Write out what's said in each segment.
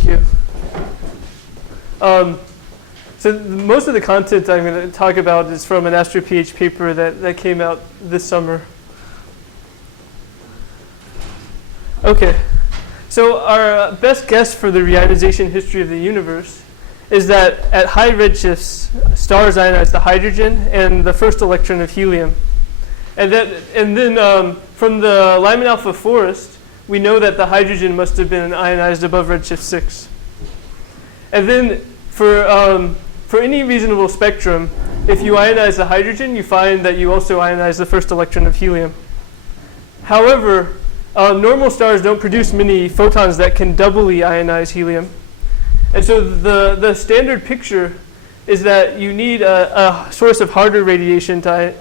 Thank you. So most of the content I'm going to talk about is from an AstroPH paper that came out this summer. Okay, so our best guess for the reionization history of the universe is that at high redshifts, stars ionize the hydrogen and the first electron of helium. And then from the Lyman-α forest, we know that the hydrogen must have been ionized above redshift 6. And then for any reasonable spectrum, if you ionize the hydrogen, you find that you also ionize the first electron of helium. However, normal stars don't produce many photons that can doubly ionize helium. And so the standard picture is that you need a source of harder radiation to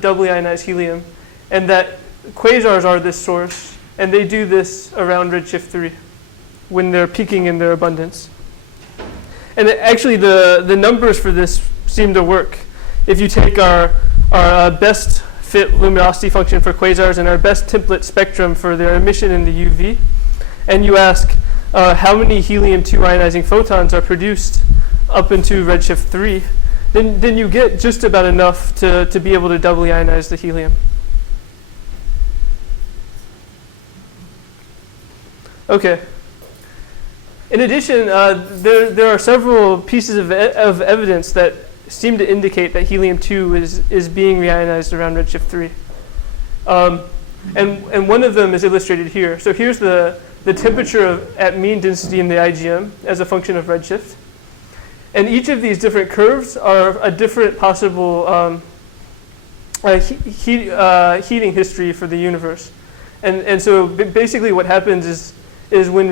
doubly ionize helium, and that quasars are this source, and they do this around redshift 3 when they're peaking in their abundance. And actually, the numbers for this seem to work. If you take our best fit luminosity function for quasars and our best template spectrum for their emission in the UV, and you ask how many helium-2 ionizing photons are produced up into redshift 3, then you get just about enough to be able to doubly ionize the helium. Okay. In addition, there are several pieces of evidence that seem to indicate that helium-2 is being reionized around redshift 3. And one of them is illustrated here. So here's the temperature at mean density in the IGM as a function of redshift. And each of these different curves are a different possible heating history for the universe. And so basically what happens is when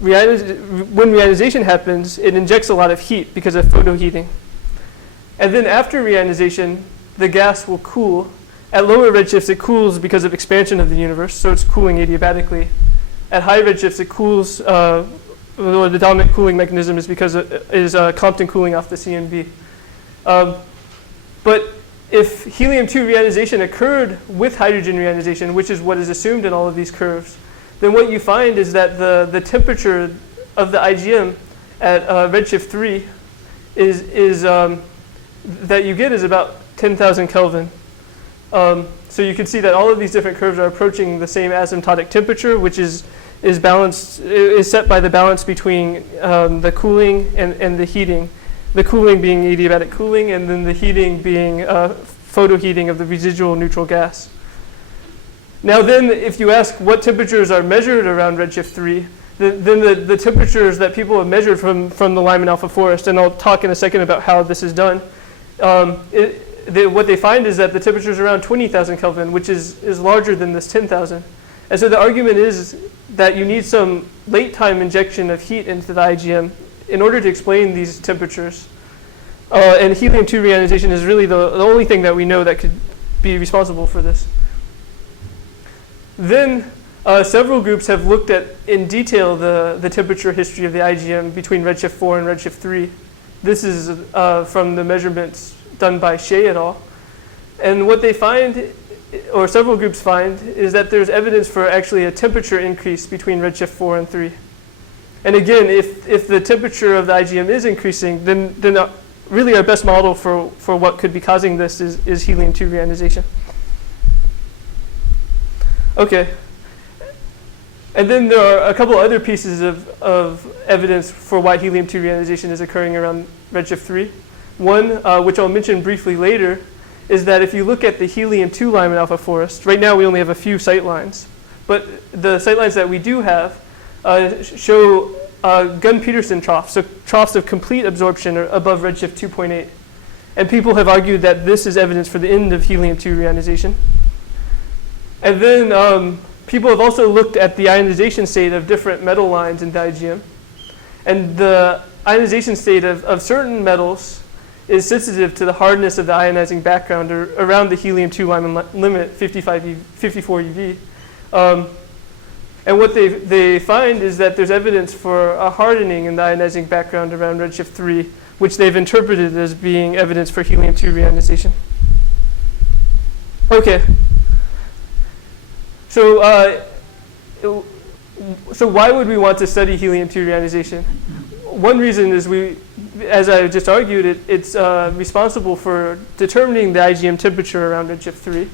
reionization happens, it injects a lot of heat because of photoheating. And then after reionization, the gas will cool. At lower redshifts, it cools because of expansion of the universe, so it's cooling adiabatically. At high redshifts, it cools, or the dominant cooling mechanism is because Compton cooling off the CMB. But if helium-2 reionization occurred with hydrogen reionization, which is what is assumed in all of these curves, then what you find is that the temperature of the IGM at redshift 3 is that you get is about 10,000 Kelvin. So you can see that all of these different curves are approaching the same asymptotic temperature, which is set by the balance between the cooling and the heating. The cooling being adiabatic cooling, and then the heating being photoheating of the residual neutral gas. Now then, if you ask what temperatures are measured around redshift 3, then the temperatures that people have measured from the Lyman-α forest, and I'll talk in a second about how this is done, what they find is that the temperature is around 20,000 Kelvin, which is larger than this 10,000. And so the argument is that you need some late time injection of heat into the IGM in order to explain these temperatures. And helium-2 reionization is really the only thing that we know that could be responsible for this. Then several groups have looked at in detail the temperature history of the IGM between redshift 4 and redshift 3. This is from the measurements done by Shea et al. And what they find, or several groups find, is that there's evidence for actually a temperature increase between redshift 4 and 3. And again, if the temperature of the IGM is increasing, then really our best model for what could be causing this is helium-2 reionization. Okay. And then there are a couple other pieces of evidence for why helium-2 reionization is occurring around redshift 3. One, which I'll mention briefly later, is that if you look at the helium-2 Lyman-α forest, right now we only have a few sight lines, but the sight lines that we do have show Gunn-Peterson troughs, so troughs of complete absorption are above redshift 2.8. And people have argued that this is evidence for the end of helium-2 reionization. And then people have also looked at the ionization state of different metal lines in the IGM. And the ionization state of certain metals is sensitive to the hardness of the ionizing background around the helium-2 Lyman limit, 54 eV. And what they find is that there's evidence for a hardening in the ionizing background around redshift 3, which they've interpreted as being evidence for helium-2 reionization. Okay. So So why would we want to study helium-2 reionization? One reason is as I just argued, it's responsible for determining the IGM temperature around redshift 3.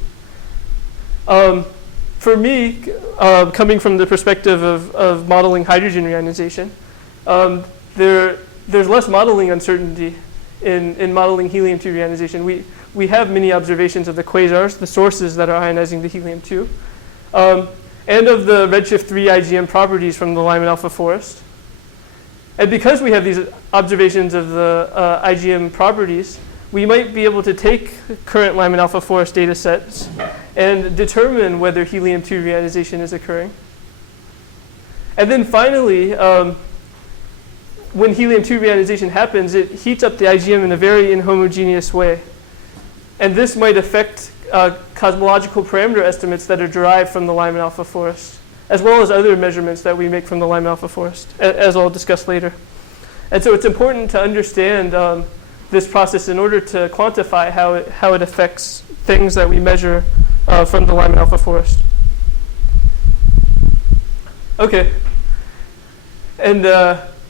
For me, coming from the perspective of modeling hydrogen reionization, there's less modeling uncertainty in modeling helium-2 reionization. We have many observations of the quasars, the sources that are ionizing the helium-2, and of the redshift 3 IGM properties from the Lyman-α forest. And because we have these observations of the IGM properties, we might be able to take current Lyman-α forest data sets and determine whether helium-2 reionization is occurring. And then finally, when helium-2 reionization happens, it heats up the IGM in a very inhomogeneous way. And this might affect cosmological parameter estimates that are derived from the Lyman-α forest, as well as other measurements that we make from the Lyman-α forest, as I'll discuss later. And so it's important to understand this process in order to quantify how it affects things that we measure from the Lyman-α forest. Okay. And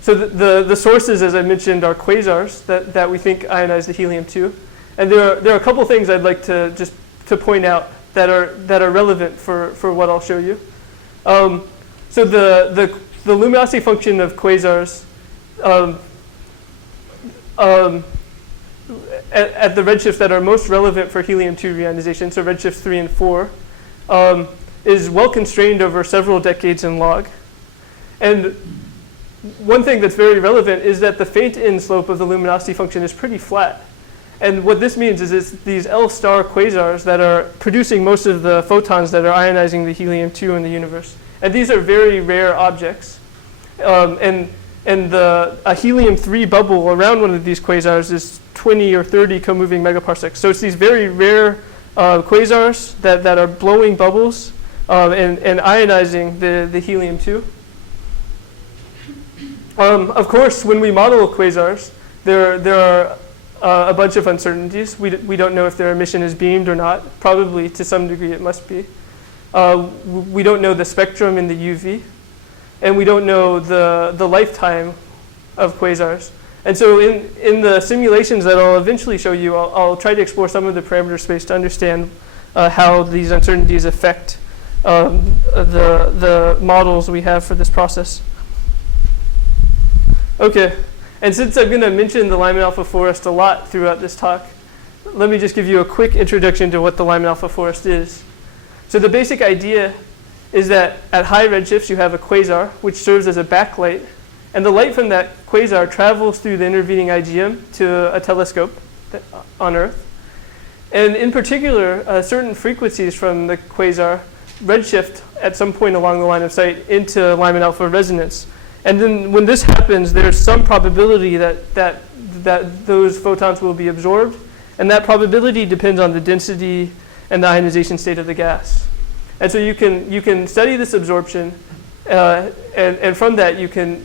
so the sources, as I mentioned, are quasars that we think ionize the helium-2. And there are a couple things I'd like to just to point out that are relevant for what I'll show you. So the luminosity function of quasars at the redshifts that are most relevant for helium-2 reionization, so redshifts 3 and 4, is well constrained over several decades in log. And one thing that's very relevant is that the faint in slope of the luminosity function is pretty flat. And what this means is it's these L-star quasars that are producing most of the photons that are ionizing the helium-2 in the universe. And these are very rare objects. And a helium-3 bubble around one of these quasars is 20 or 30 co-moving megaparsecs. So it's these very rare quasars that are blowing bubbles and ionizing the helium-2. Of course, when we model quasars, there are a bunch of uncertainties. We don't know if their emission is beamed or not. Probably to some degree it must be. We don't know the spectrum in the UV. And we don't know the lifetime of quasars. And so in the simulations that I'll eventually show you, I'll try to explore some of the parameter space to understand how these uncertainties affect the models we have for this process. Okay. And since I'm going to mention the Lyman-α forest a lot throughout this talk, let me just give you a quick introduction to what the Lyman-α forest is. So the basic idea is that at high redshifts you have a quasar, which serves as a backlight. And the light from that quasar travels through the intervening IGM to a telescope on Earth. And in particular, certain frequencies from the quasar redshift at some point along the line of sight into Lyman-α resonance. And then when this happens, there's some probability that those photons will be absorbed. And that probability depends on the density and the ionization state of the gas. And so you can study this absorption, and from that you can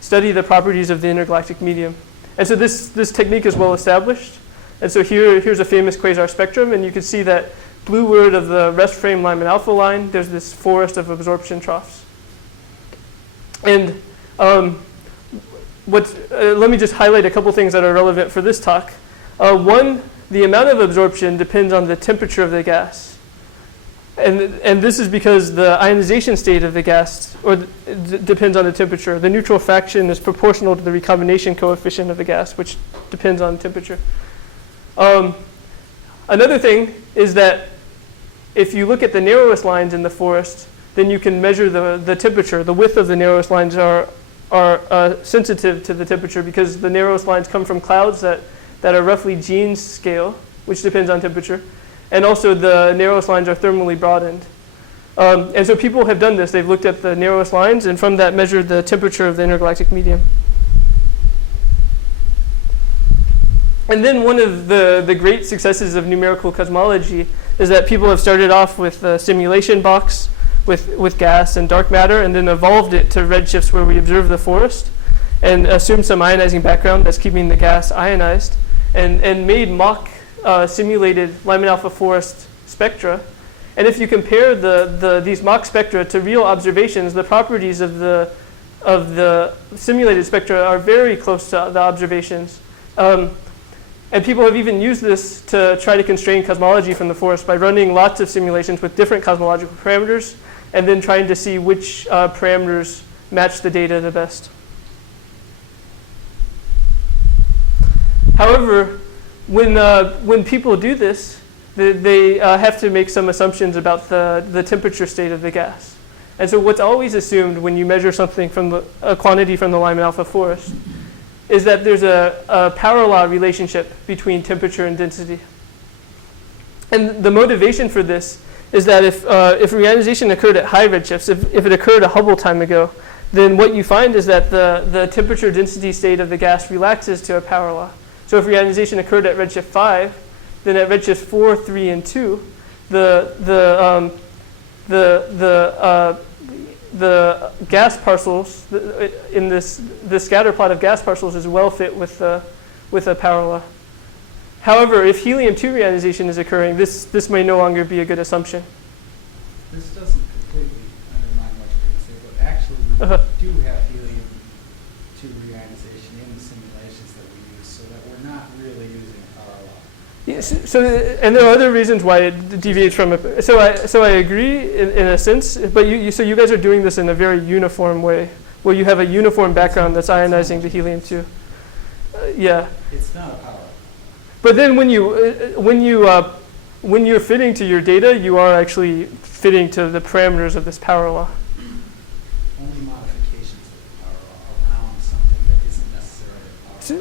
study the properties of the intergalactic medium. And so this technique is well established. And so here's a famous quasar spectrum, and you can see that blueward of the rest frame Lyman-α line, there's this forest of absorption troughs. And let me just highlight a couple things that are relevant for this talk. One, the amount of absorption depends on the temperature of the gas. And this is because the ionization state of the gas depends on the temperature. The neutral fraction is proportional to the recombination coefficient of the gas, which depends on temperature. Another thing is that if you look at the narrowest lines in the forest, then you can measure the temperature. The width of the narrowest lines are sensitive to the temperature because the narrowest lines come from clouds that are roughly Jeans scale, which depends on temperature. And also the narrowest lines are thermally broadened. And so people have done this. They've looked at the narrowest lines and from that measured the temperature of the intergalactic medium. And then one of the great successes of numerical cosmology is that people have started off with a simulation box with gas and dark matter and then evolved it to redshifts where we observe the forest and assumed some ionizing background that's keeping the gas ionized and made mock simulated Lyman-α forest spectra And if you compare these mock spectra to real observations, the properties of the simulated spectra are very close to the observations. And people have even used this to try to constrain cosmology from the forest by running lots of simulations with different cosmological parameters and then trying to see which parameters match the data the best. However, when people do this, they have to make some assumptions about the temperature state of the gas. And so what's always assumed when you measure something from a quantity from the Lyman-α forest is that there's a power law relationship between temperature and density. And the motivation for this is that if reionization occurred at high redshifts, if it occurred a Hubble time ago, then what you find is that the temperature density state of the gas relaxes to a power law. So if reionization occurred at redshift 5, then at redshift 4, 3, and 2, the gas parcels in the scatter plot of gas parcels is well fit with a power law. However, if helium-2 reionization is occurring, this may no longer be a good assumption. This doesn't completely undermine what you're going to say, but actually we do have helium-2 reionization in the simulations that we use, so that we're not really using a power law. Yes, and there are other reasons why it deviates from it. So I agree in a sense, but so you guys are doing this in a very uniform way, where you have a uniform background that's ionizing the helium-2. Yeah. It's not a power law. But then when you're fitting to your data, you are actually fitting to the parameters of this power law. Only modifications of the power law around something that isn't necessarily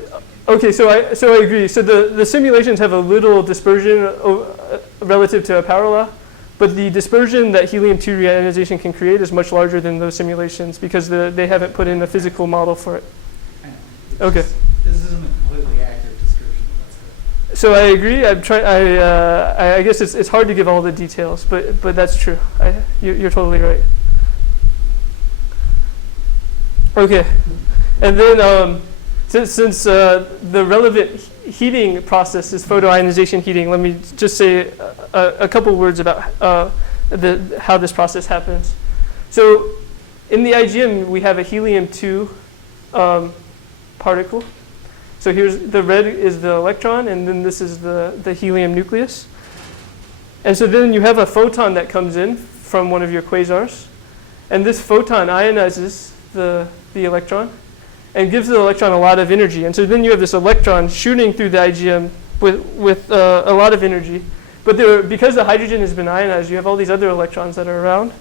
a power law. Okay, so I agree. So the simulations have a little dispersion relative to a power law, but the dispersion that helium-2 reionization can create is much larger than those simulations because they haven't put in a physical model for it. Okay. This isn't a completely accurate description, but that's good. So I agree. I guess it's hard to give all the details, but that's true. You're totally right. Okay, and then since the relevant heating process is photo-ionization heating, let me just say a couple words about how this process happens. So in the IGM, we have a helium-2 particle. So here's the red is the electron, and then this is the helium nucleus. And so then you have a photon that comes in from one of your quasars, and this photon ionizes the electron and gives the electron a lot of energy. And so then you have this electron shooting through the IGM with a lot of energy. But because the hydrogen has been ionized, you have all these other electrons that are around.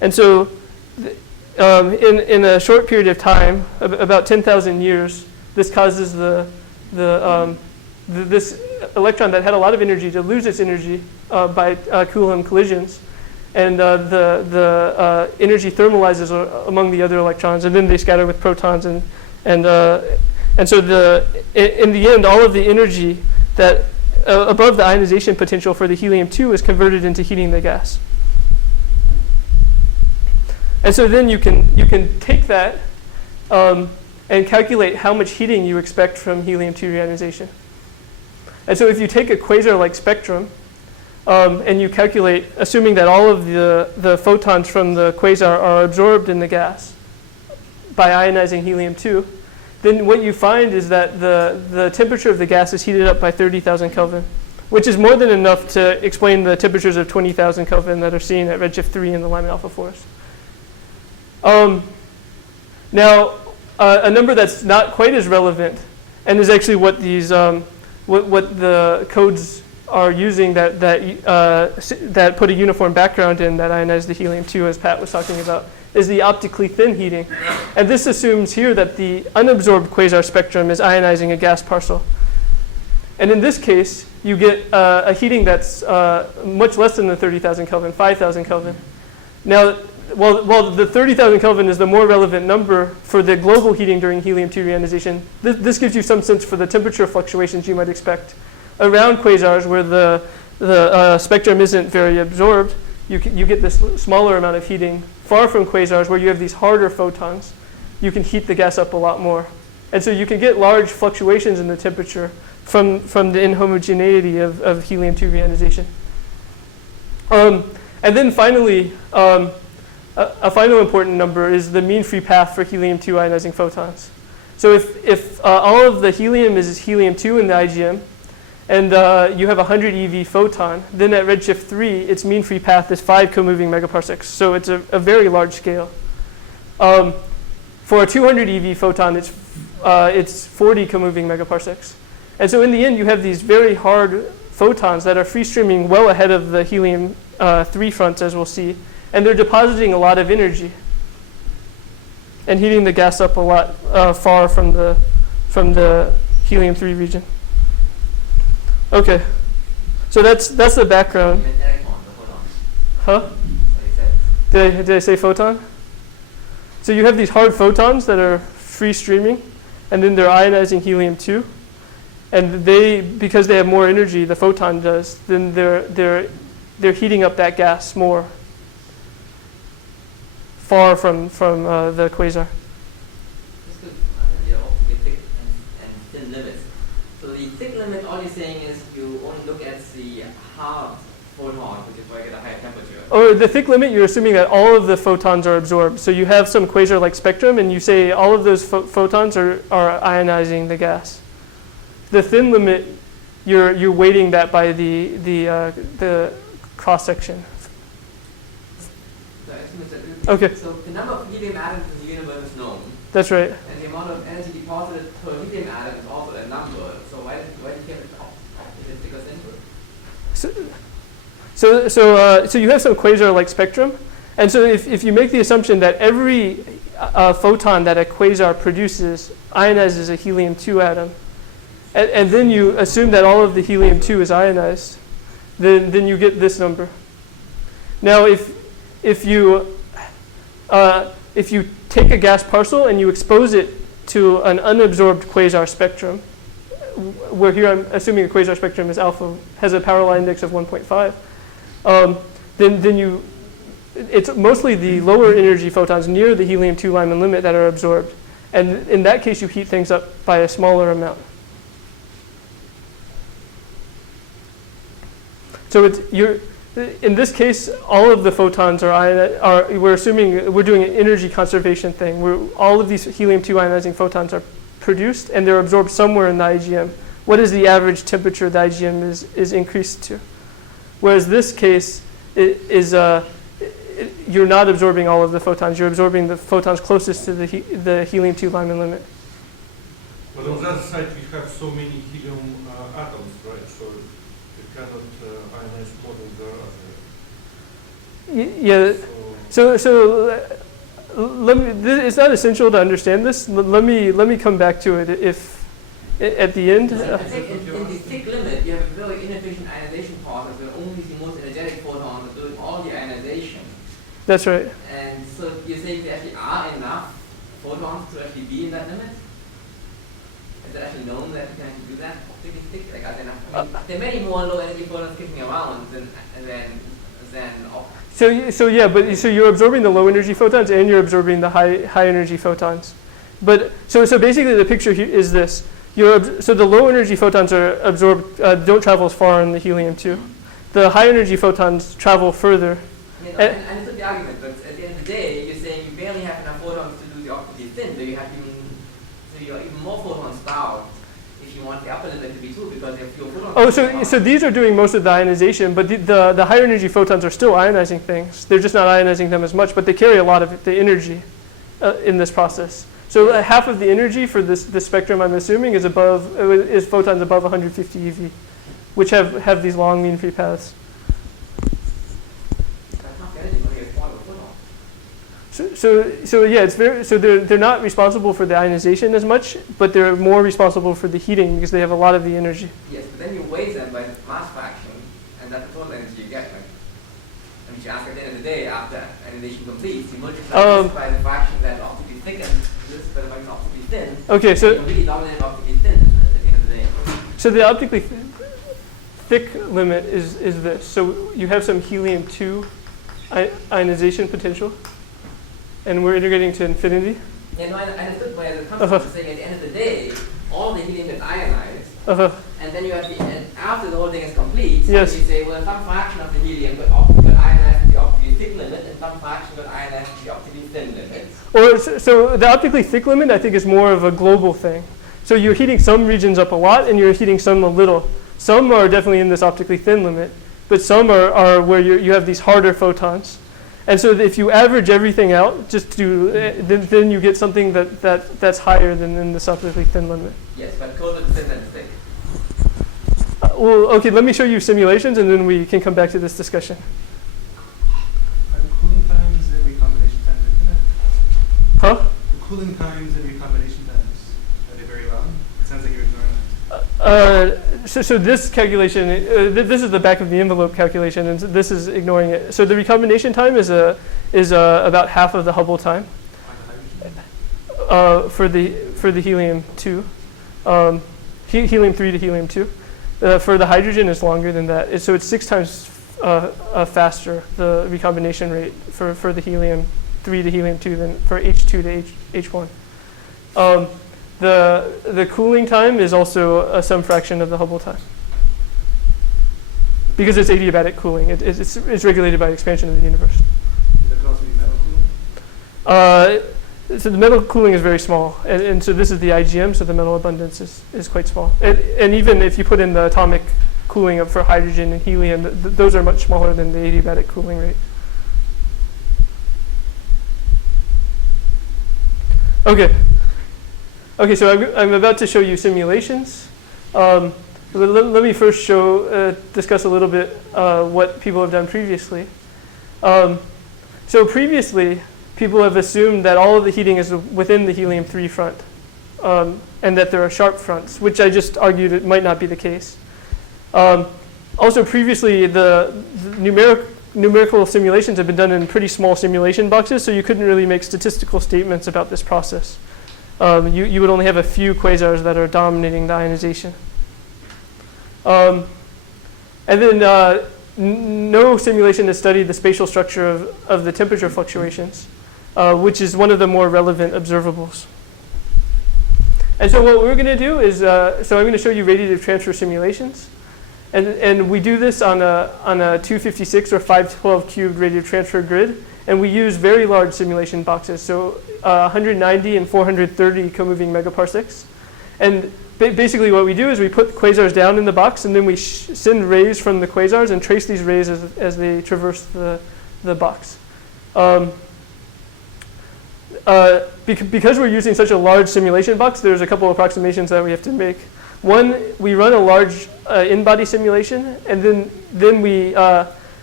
And so in a short period of time, about 10,000 years, this causes this electron that had a lot of energy to lose its energy by Coulomb collisions. And the energy thermalizes among the other electrons, and then they scatter with protons. And so in the end, all of the energy that above the ionization potential for the helium-2 is converted into heating the gas. And so then you can take that and calculate how much heating you expect from helium-2 reionization. And so if you take a quasar-like spectrum and you calculate, assuming that all of the photons from the quasar are absorbed in the gas by ionizing helium-2, then what you find is that the temperature of the gas is heated up by 30,000 Kelvin, which is more than enough to explain the temperatures of 20,000 Kelvin that are seen at redshift 3 in the Lyman-α forest. Now, a number that's not quite as relevant, and is actually what these what the codes are using that put a uniform background in that ionize the helium-2, as Pat was talking about, is the optically thin heating. And this assumes here that the unabsorbed quasar spectrum is ionizing a gas parcel. And in this case, you get a heating that's much less than the 30,000 Kelvin, 5,000 Kelvin. Now, while the 30,000 Kelvin is the more relevant number for the global heating during helium-2 reionization, this gives you some sense for the temperature fluctuations you might expect. Around quasars, where the spectrum isn't very absorbed, you get this smaller amount of heating. Far from quasars, where you have these harder photons, you can heat the gas up a lot more. And so you can get large fluctuations in the temperature from the inhomogeneity of helium-2 reionization. And then finally, a final important number is the mean free path for helium-2 ionizing photons. So if all of the helium is helium-2 in the IGM, and you have a 100 eV photon, then at redshift 3, its mean free path is 5 co-moving megaparsecs. So it's a very large scale. For a 200 eV photon, it's 40 co-moving megaparsecs. And so in the end, you have these very hard photons that are free streaming well ahead of the helium-3 fronts, as we'll see. And they're depositing a lot of energy and heating the gas up a lot far from the helium-3 region. Okay, so that's the background. Huh? Did I say photon? So you have these hard photons that are free streaming, and then they're ionizing helium-2, and because they have more energy, the photon does, then they're heating up that gas more, far from the quasar. Thin limits. So the thick limit, all you're saying is you only look at the hard photon, which is where you get a higher temperature. Or the thick limit, you're assuming that all of the photons are absorbed. So you have some quasar-like spectrum, and you say all of those photons are ionizing the gas. The thin limit, you're weighting that by the cross section. Okay. So the number of helium atoms in the universe is known. That's right. And the amount of energy deposited per helium atom is also a number. So why do you get it off? If it figures into it? So you have some quasar-like spectrum, and so if you make the assumption that every photon that a quasar produces ionizes a helium-2 atom, and then you assume that all of the helium-2 is ionized, then you get this number. Now, if you take a gas parcel and you expose it to an unabsorbed quasar spectrum, where here I'm assuming the quasar spectrum is alpha, has a power law index of 1.5, then it's mostly the lower energy photons near the helium-2 Lyman limit that are absorbed. And in that case, you heat things up by a smaller amount. So in this case, all of the photons we're assuming we're doing an energy conservation thing, where all of these helium-2 ionizing photons are produced and they're absorbed somewhere in the IGM. What is the average temperature the IGM is increased to? Whereas this case you're not absorbing all of the photons. You're absorbing the photons closest to the helium-2 Lyman limit. But on the other side, we have so many helium atoms, right? So we cannot ionize more than the other. Yeah. So it's not essential to understand this. Let me come back to it at the end. I think in the thick limit, you have a very inefficient ionization process where only the most energetic photons are doing all the ionization. That's right. And so you're saying there actually are enough photons to actually be in that limit? Is it actually known that you can actually do that? Completely thick? Like, are there enough? I mean, there are many more low energy photons kicking around than So you're absorbing the low energy photons and you're absorbing the high energy photons. But so basically the picture here is this. So the low energy photons are absorbed, don't travel as far in the helium-2. The high energy photons travel further. I understood the argument, but at the end of the day, you're saying you barely have enough photons to do the optically thin, so you're even more photons bound if you want the upper limit to be 2 because you have fewer photons. So these are doing most of the ionization, but the higher energy photons are still ionizing things. They're just not ionizing them as much, but they carry a lot of the energy in this process. So half of the energy for this spectrum, I'm assuming, is photons above 150 eV, which have these long mean free paths. So yeah, they're not responsible for the ionization as much, but they're more responsible for the heating because they have a lot of the energy. Yes, but then you weigh them by the mass fraction, and that's the total energy you get. Right? And which you ask at the end of the day, after ionization completes, you multiply this by the fraction that optically thickens, this by the fraction optically thin. Okay, so you really dominate optically thin at the end of the day. So the optically thick limit is this. So you have some helium-2 ionization potential. And we're integrating to infinity. Yeah, no, I understood where the concept is saying at the end of the day, all the helium is ionized, and then you have the after the whole thing is complete, Yes. you say, well, some fraction of the helium got ionized to the optically thick limit, and some fraction got ionized to the optically thin limit. Or so the optically thick limit, I think, is more of a global thing. So you're heating some regions up a lot, and you're heating some a little. Some are definitely in this optically thin limit, but some are where you have these harder photons. And so if you average everything out, then you get something that's higher than in this optically thin limit. Yes, but closer to thin than thick. Well, okay, let me show you simulations, and then we can come back to this discussion. Are the cooling times and recombination times infinite? Huh? The cooling times and recombination times, are they very long? It sounds like you're ignoring that. So this calculation, this is the back of the envelope calculation, and this is ignoring it. So the recombination time is about half of the Hubble time for the helium-2, helium-3 to helium-2. For the hydrogen, it's longer than that. So it's 6 times faster, the recombination rate for the helium-3 to helium-2 than for H2 to H1. The cooling time is also some fraction of the Hubble time, because it's adiabatic cooling. It's regulated by expansion of the universe. There could also be metal cooling? So the metal cooling is very small, and so this is the IGM, so the metal abundance is quite small. And even if you put in the atomic cooling for hydrogen and helium, those are much smaller than the adiabatic cooling rate. Okay, so I'm about to show you simulations. Let me first discuss a little bit what people have done previously. So previously, people have assumed that all of the heating is within the helium-3 front, and that there are sharp fronts, which I just argued it might not be the case. Also, previously, the numerical simulations have been done in pretty small simulation boxes, so you couldn't really make statistical statements about this process. You would only have a few quasars that are dominating the ionization. And then no simulation has studied the spatial structure of the temperature fluctuations, which is one of the more relevant observables. And so what we're going to do is, so I'm going to show you radiative transfer simulations. And we do this on a 256 or 512 cubed radiative transfer grid. And we use very large simulation boxes, so 190 and 430 co-moving megaparsecs. And basically what we do is we put quasars down in the box, and then we send rays from the quasars and trace these rays as they traverse the box. Because we're using such a large simulation box, there's a couple of approximations that we have to make. One, we run a large in-body simulation, and then we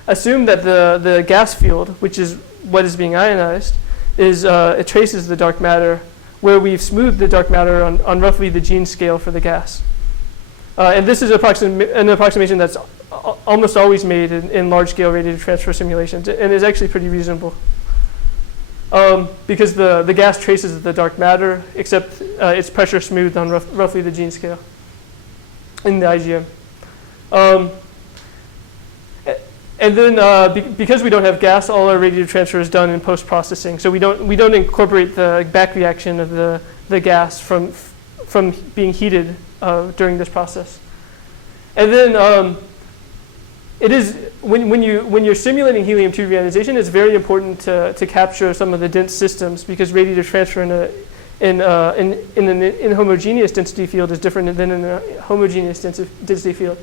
assume that the gas field, which is what is being ionized, it traces the dark matter, where we've smoothed the dark matter on roughly the gene scale for the gas. And this is an approximation that's almost always made in large-scale radiative transfer simulations, and is actually pretty reasonable. Because the gas traces the dark matter, except it's pressure smoothed on roughly the gene scale in the IGM. And then because we don't have gas, all our radiative transfer is done in post-processing. So we don't incorporate the back reaction of the gas from being heated during this process. And then it is when you're simulating helium-2 reionization, it's very important to capture some of the dense systems, because radiative transfer in an inhomogeneous density field is different than in a homogeneous density field.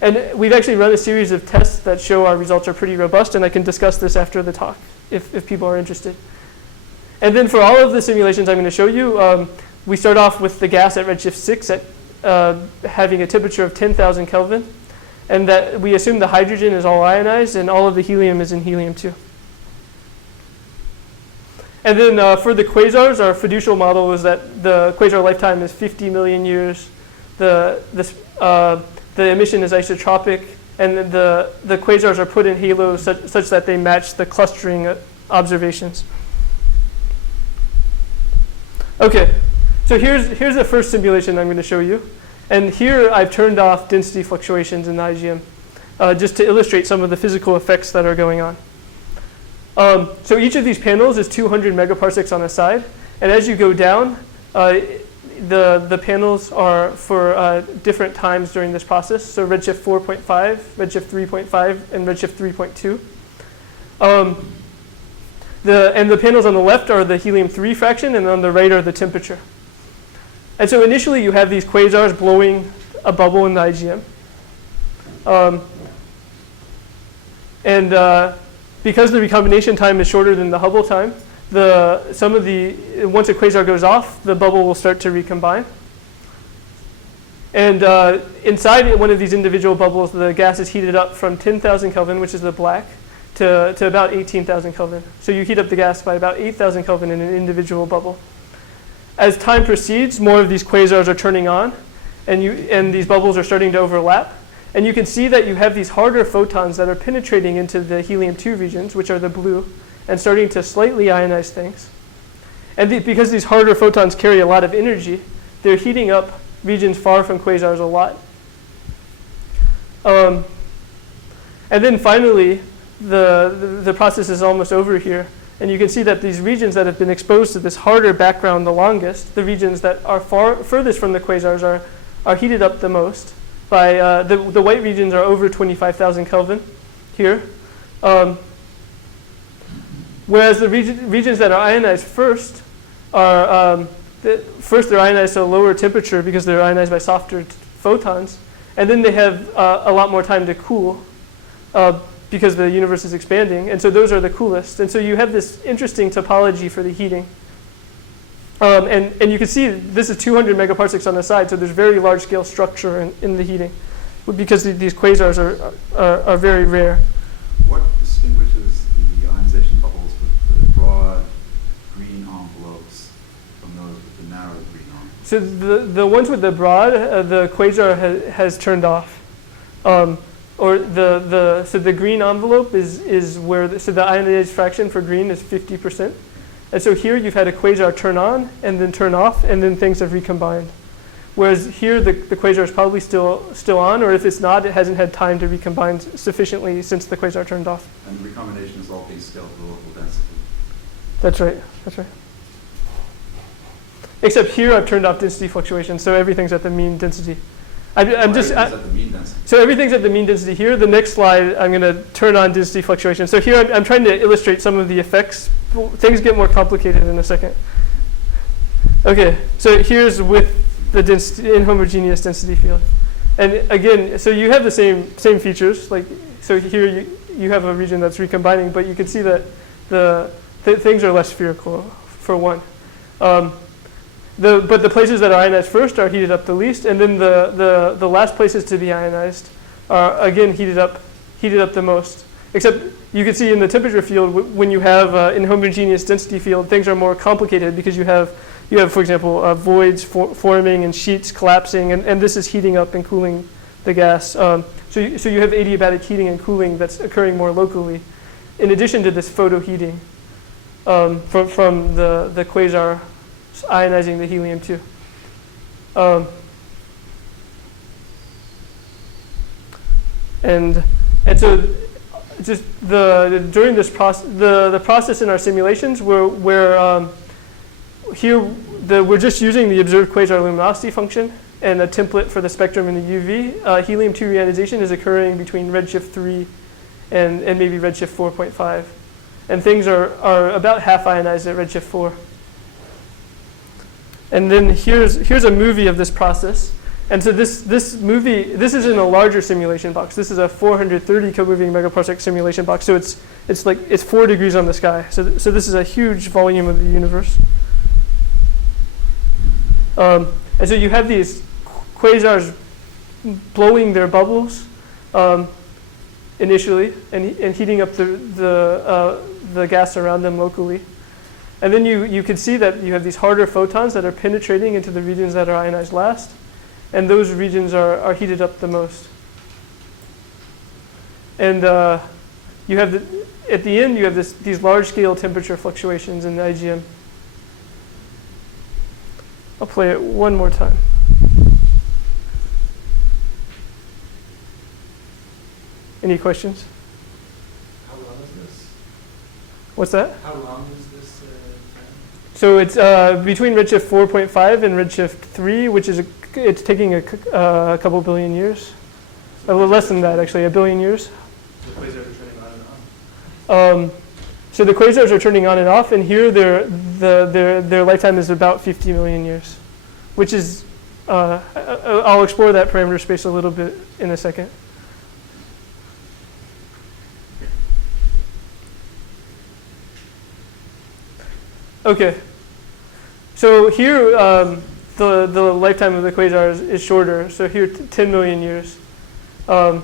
And we've actually run a series of tests that show our results are pretty robust, and I can discuss this after the talk if people are interested. And then for all of the simulations I'm going to show you, we start off with the gas at redshift 6 at having a temperature of 10,000 Kelvin, and that we assume the hydrogen is all ionized and all of the helium is in helium-2. And then for the quasars, our fiducial model is that the quasar lifetime is 50 million years. The emission is isotropic, and the quasars are put in halos such that they match the clustering observations. Okay, so here's the first simulation I'm going to show you. And here I've turned off density fluctuations in the IGM, just to illustrate some of the physical effects that are going on. So each of these panels is 200 megaparsecs on a side, and as you go down, the panels are for different times during this process. So redshift 4.5, redshift 3.5, and redshift 3.2. And the panels on the left are the helium-3 fraction, and on the right are the temperature. And so initially you have these quasars blowing a bubble in the IGM. Because the recombination time is shorter than the Hubble time, once a quasar goes off, the bubble will start to recombine. And inside one of these individual bubbles, the gas is heated up from 10,000 Kelvin, which is the black, to about 18,000 Kelvin. So you heat up the gas by about 8,000 Kelvin in an individual bubble. As time proceeds, more of these quasars are turning on, and these bubbles are starting to overlap. And you can see that you have these harder photons that are penetrating into the helium-2 regions, which are the blue, and starting to slightly ionize things. And because these harder photons carry a lot of energy, they're heating up regions far from quasars a lot. And then finally, the process is almost over here. And you can see that these regions that have been exposed to this harder background the longest, the regions that are furthest from the quasars are heated up the most. By the white regions are over 25,000 Kelvin here. Whereas the regions that are ionized first are, they're ionized to a lower temperature because they're ionized by softer photons. And then they have a lot more time to cool because the universe is expanding. And so those are the coolest. And so you have this interesting topology for the heating. And you can see this is 200 megaparsecs on the side, so there's very large scale structure in the heating because these quasars are very rare. What distinguishes the ionization bubbles with the broad green envelopes from those with the narrow green envelopes? So the ones with the broad, the quasar has turned off. So the green envelope is where, the ionized fraction for green is 50%. And so here you've had a quasar turn on and then turn off, and then things have recombined. Whereas here the quasar is probably still on, or if it's not, it hasn't had time to recombine sufficiently since the quasar turned off. And the recombination is all being scaled to the local density. That's right. That's right. Except here I've turned off density fluctuation, so everything's at the mean density. Everything's at the mean density. So everything's at the mean density here. The next slide, I'm going to turn on density fluctuation. So here I'm trying to illustrate some of the effects. Things get more complicated in a second. Okay, so here's with the inhomogeneous density field. And again, so you have the same features. So here you have a region that's recombining, but you can see that things are less spherical, for one. But the places that are ionized first are heated up the least, and then the last places to be ionized are again heated up the most. Except you can see in the temperature field, when you have an inhomogeneous density field, things are more complicated because you have, for example, voids forming and sheets collapsing, and this is heating up and cooling the gas. So you have adiabatic heating and cooling that's occurring more locally, in addition to this photoheating from the quasar ionizing the helium-2. And so just during this process, the process in our simulations where here we're just using the observed quasar luminosity function and a template for the spectrum in the UV. Helium-2 reionization is occurring between redshift 3 and maybe redshift 4.5. And things are about half ionized at redshift 4. And then here's a movie of this process. And so this movie, this is in a larger simulation box. This is a 430 co-moving megaparsec simulation box. So it's 4 degrees on the sky. So this is a huge volume of the universe. And so you have these quasars blowing their bubbles initially and heating up the gas around them locally. And then you can see that you have these harder photons that are penetrating into the regions that are ionized last. And those regions are heated up the most. And you have at the end, you have these large-scale temperature fluctuations in the IGM. I'll play it one more time. Any questions? How long is this? What's that? How long is this time? So it's between redshift 4.5 and redshift 3, which is it's taking a couple billion years. A little less than that, actually, a billion years. The quasars are turning on and on. So the quasars are turning on and off, and here their lifetime is about 50 million years, which is, I'll explore that parameter space a little bit in a second. Okay, so here the lifetime of the quasars is shorter, so here 10 million years. But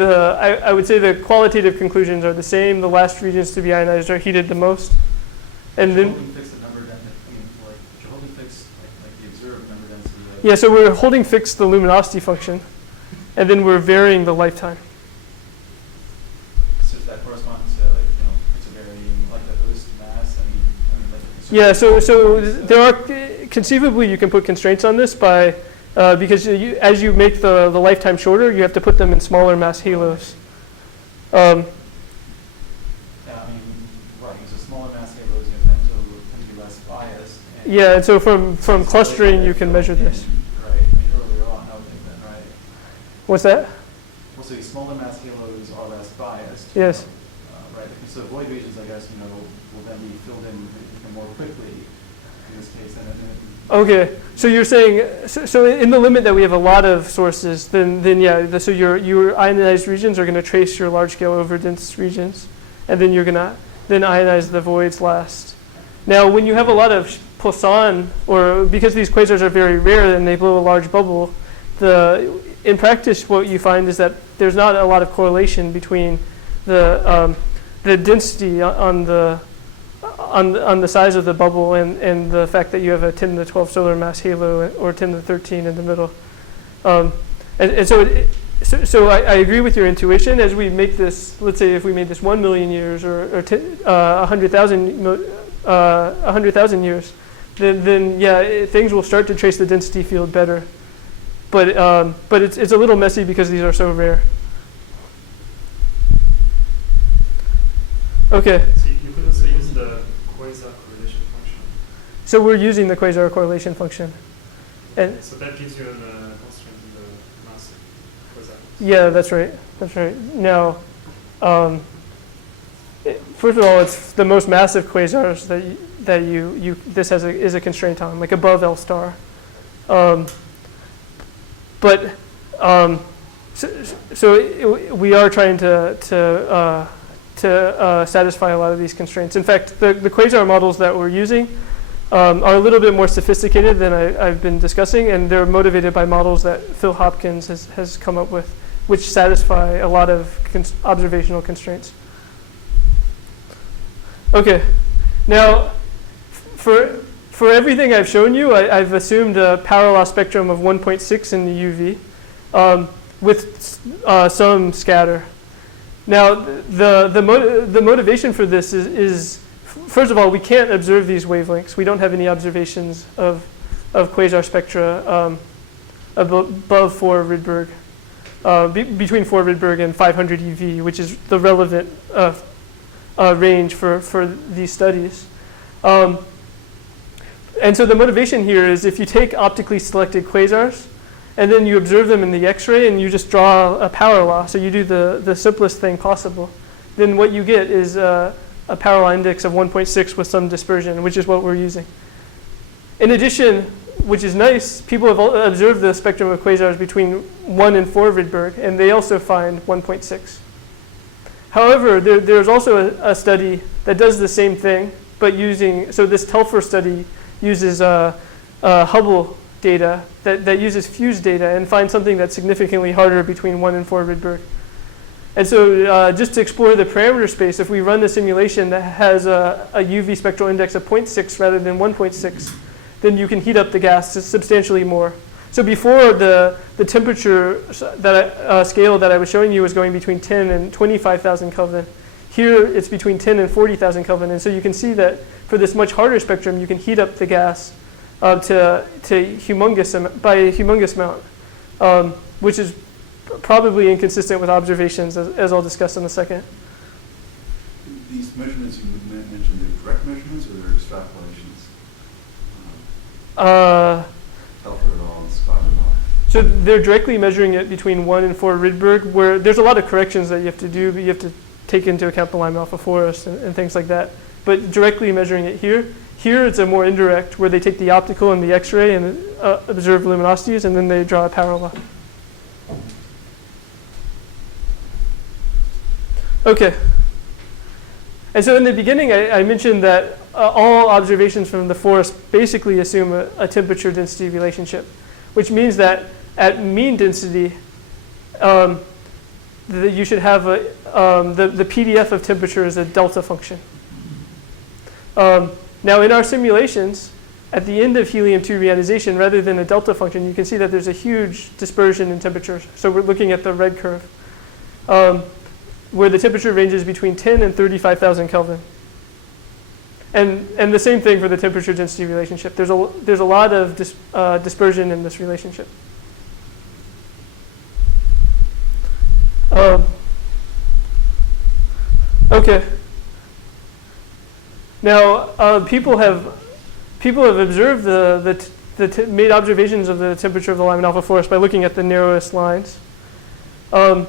I would say the qualitative conclusions are the same. The last regions to be ionized are heated the most. And then, holding fixed the number density, like you're holding fixed like the observed number density. Like yeah, so we're holding fixed the luminosity function, and then we're varying the lifetime. So does that correspond to like it's a varying like the boost mass? I mean like Yeah, so there are conceivably you can put constraints on this by because as you make the lifetime shorter, you have to put them in smaller mass halos. yeah, I mean right. So smaller mass halos tend to be less biased. And Yeah, and so from clustering you can measure this. Right. I mean earlier on, I would think that right. What's that? Well, so smaller mass halos are less biased. Yes. Right. So void regions, I guess, will then be filled in more quickly in this case. Okay, so you're saying, so in the limit that we have a lot of sources, then yeah, so your ionized regions are going to trace your large-scale overdense regions, and then you're going to then ionize the voids last. Now, when you have a lot of Poisson, or because these quasars are very rare and they blow a large bubble, in practice what you find is that there's not a lot of correlation between the density on the size of the bubble and the fact that you have a 10 to the 12 solar mass halo or 10 to the 13 in the middle. And so I agree with your intuition. As we make this, let's say if we made this 1 million years or 100,000 years, then yeah, things will start to trace the density field better. But it's a little messy because these are so rare. Okay. So you could also use the quasar correlation function. So we're using the quasar correlation function. And so that gives you a constraint in the mass quasar. yeah, that's right. That's right. Now, first of all, it's the most massive quasars that this is a constraint on, like above L star. We are trying to satisfy a lot of these constraints. In fact, the quasar models that we're using are a little bit more sophisticated than I've been discussing, and they're motivated by models that Phil Hopkins has come up with, which satisfy a lot of observational constraints. Okay, now for everything I've shown you, I've assumed a power law spectrum of 1.6 in the UV with some scatter. Now, the motivation for this is, first of all, we can't observe these wavelengths. We don't have any observations of quasar spectra above 4 Rydberg, between 4 Rydberg and 500 eV, which is the relevant range for these studies. And so the motivation here is if you take optically selected quasars, and then you observe them in the X-ray and you just draw a power law, so you do the simplest thing possible, then what you get is a power law index of 1.6 with some dispersion, which is what we're using. In addition, which is nice, people have observed the spectrum of quasars between 1 and 4 Rydberg, and they also find 1.6. However, there's also a study that does the same thing, but so this Telfer study uses Hubble data that uses fused data and finds something that's significantly harder between 1 and 4 Rydberg. And so just to explore the parameter space, if we run the simulation that has a UV spectral index of 0.6 rather than 1.6, then you can heat up the gas substantially more. So before the temperature scale that I was showing you was going between 10 and 25,000 Kelvin. Here it's between 10 and 40,000 Kelvin. And so you can see that for this much harder spectrum, you can heat up the gas by a humongous amount, which is probably inconsistent with observations, as I'll discuss in a second. These measurements you mentioned, they're direct measurements or they're extrapolations? Telford et al. And Scott et al. So they're directly measuring it between 1 and 4 Rydberg, where there's a lot of corrections that you have to do, but you have to take into account the Lyman-α forest and things like that. But directly measuring it here, it's a more indirect, where they take the optical and the X-ray and observe luminosities, and then they draw a power law. Okay. And so in the beginning, I mentioned that all observations from the forest basically assume a temperature density relationship, which means that at mean density, you should have the PDF of temperature is a delta function. Now in our simulations, at the end of helium-2 reionization, rather than a delta function, you can see that there's a huge dispersion in temperature. So we're looking at the red curve, where the temperature ranges between 10 and 35,000 Kelvin. And the same thing for the temperature density relationship. There's a lot of dispersion in this relationship. Okay. Now people have observed made observations of the temperature of the Lyman-α forest by looking at the narrowest lines. And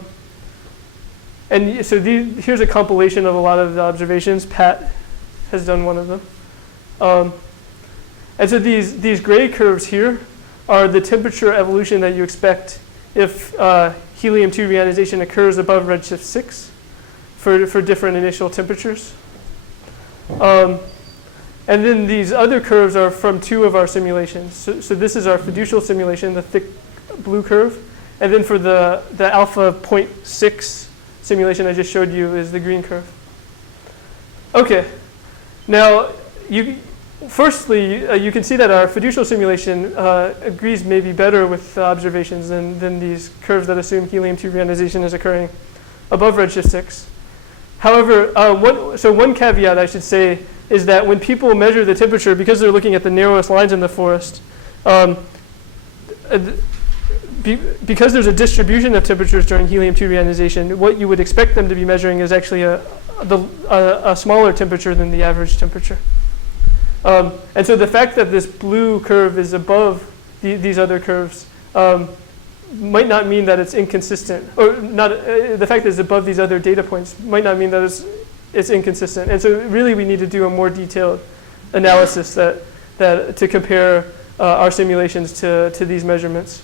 so here's a compilation of a lot of the observations. Pat has done one of them. And so these gray curves here are the temperature evolution that you expect if helium-2 reionization occurs above redshift 6 for different initial temperatures. And then these other curves are from 2 of our simulations. So this is our fiducial simulation, the thick blue curve. And then for the alpha 0.6 simulation I just showed you is the green curve. Okay. Now, firstly, you can see that our fiducial simulation agrees maybe better with observations than these curves that assume helium-2 reionization is occurring above redshift 6. However, one caveat I should say is that when people measure the temperature, because they're looking at the narrowest lines in the forest, because there's a distribution of temperatures during helium-2 reionization, what you would expect them to be measuring is actually a smaller temperature than the average temperature. And so the fact that this blue curve is above these other curves might not mean that it's inconsistent, or not. The fact that it's above these other data points might not mean that it's inconsistent. And so really we need to do a more detailed analysis that to compare our simulations to these measurements.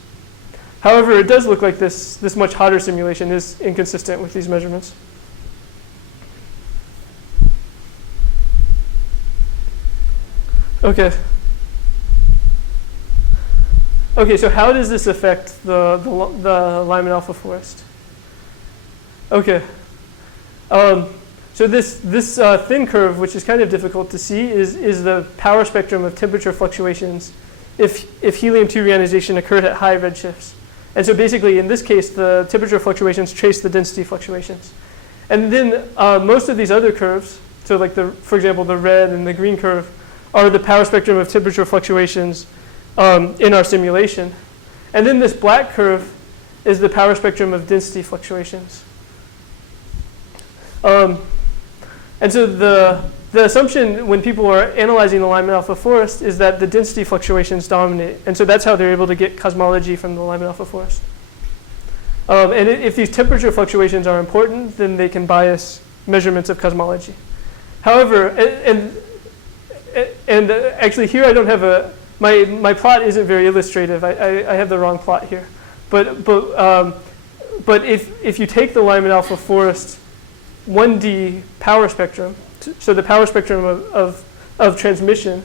However, it does look like this much hotter simulation is inconsistent with these measurements. Okay. Okay, so how does this affect the Lyman-α forest? Okay. So this thin curve, which is kind of difficult to see, is the power spectrum of temperature fluctuations if helium-2 reionization occurred at high redshifts. And so basically, in this case, the temperature fluctuations trace the density fluctuations. And then most of these other curves, so like for example, the red and the green curve, are the power spectrum of temperature fluctuations in our simulation. And then this black curve is the power spectrum of density fluctuations. And so the assumption when people are analyzing the Lyman-α forest is that the density fluctuations dominate. And so that's how they're able to get cosmology from the Lyman-α forest. And if these temperature fluctuations are important, then they can bias measurements of cosmology. However, and actually here I don't have my plot isn't very illustrative. I have the wrong plot here. But if you take the Lyman-α forest 1D power spectrum, so the power spectrum of transmission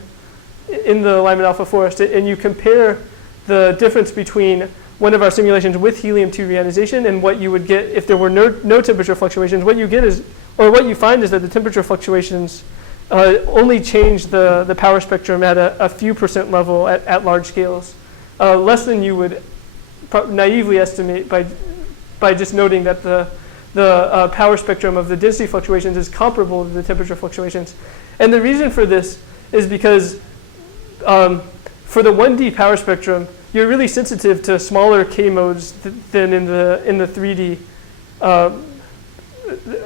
in the Lyman-α forest, and you compare the difference between one of our simulations with helium-2 reionization and what you would get if there were no temperature fluctuations, what you get is, or what you find is that the temperature fluctuations only change the power spectrum at a few percent level at large scales, less than you would naively estimate by just noting that the power spectrum of the density fluctuations is comparable to the temperature fluctuations. And the reason for this is because for the 1D power spectrum, you're really sensitive to smaller K modes than in the 3D,